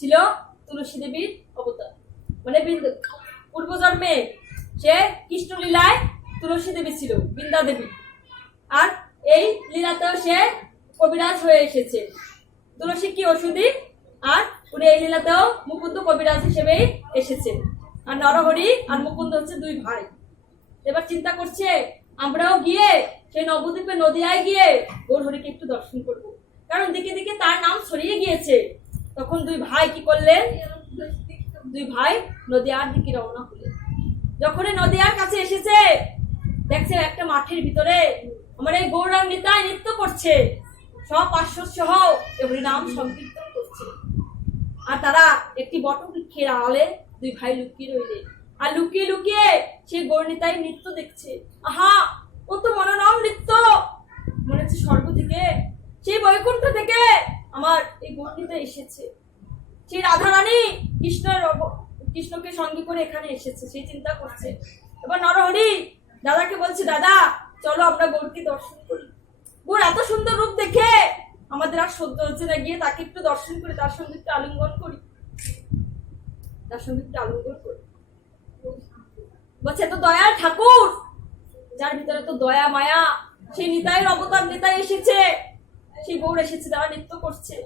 ছিল তুলসী দেবীর অবতার, মানে পূর্বজন্মে সে কৃষ্ণ লীলায় তুলসী দেবী ছিল, বৃন্দা দেবী। আর এই লীলাতেও সে কবিরাজ হয়ে এসেছে। তুলসী কি ওষুধি, আর উনি এই লীলাতেও মুকুন্দ কবিরাজ হিসেবেই এসেছেন। আর নরহরি আর মুকুন্দ হচ্ছে দুই ভাই। এবার চিন্তা করছে আমরাও গিয়ে সেই নবদ্বীপে নদিয়ায় গিয়ে গৌরহরিকে একটু দর্শন করব, কারণ দিকে দিকে তার নাম ছড়িয়ে গিয়েছে। তখন দুই ভাই কি করলেন, দুই ভাই নদিয়ার দিকে রওনা হলেন। যখন নদিয়ার কাছে এসেছে, দেখছে একটা মাঠের ভিতরে আমার এই গৌরাঙ্গ নিতাই নৃত্য করছে, সব পার্শ্বদ সহ এবারে নাম সংকীর্তন করছে। আর তারা একটি বটবৃক্ষের আড়ালে দুই ভাই লুকিয়ে রইলেন, আর লুকিয়ে লুকিয়ে সেই গৌরনিতাই নৃত্য দেখছে। আহা, ও তো মনোরম নৃত্য, মনে হচ্ছে স্বর্গ থেকে, সেই বৈকুণ্ঠ থেকে আমার এই গৌরনিতাই এসেছে। সেই রাধারানী কৃষ্ণকে সঙ্গে করে এখানে এসেছে, সেই চিন্তা করছে। এবার নরহরি দাদাকে বলছে, দাদা চলো আমরা গৌরকে দর্শন করি। গৌর এত সুন্দর রূপ দেখে আমাদের আর সহ্য হচ্ছে না, গিয়ে তাকে একটু দর্শন করি, তার সঙ্গে একটু আলিঙ্গন করি, তার সঙ্গে একটু আলিঙ্গন করি। বলছে এত দয়াল ঠাকুর, যার ভিতরে তো দয়া মায়া, সেই নিতাইয়ের অবতার নিতাই এসেছে, সেই গৌর এসেছে, তারা নৃত্য করছে।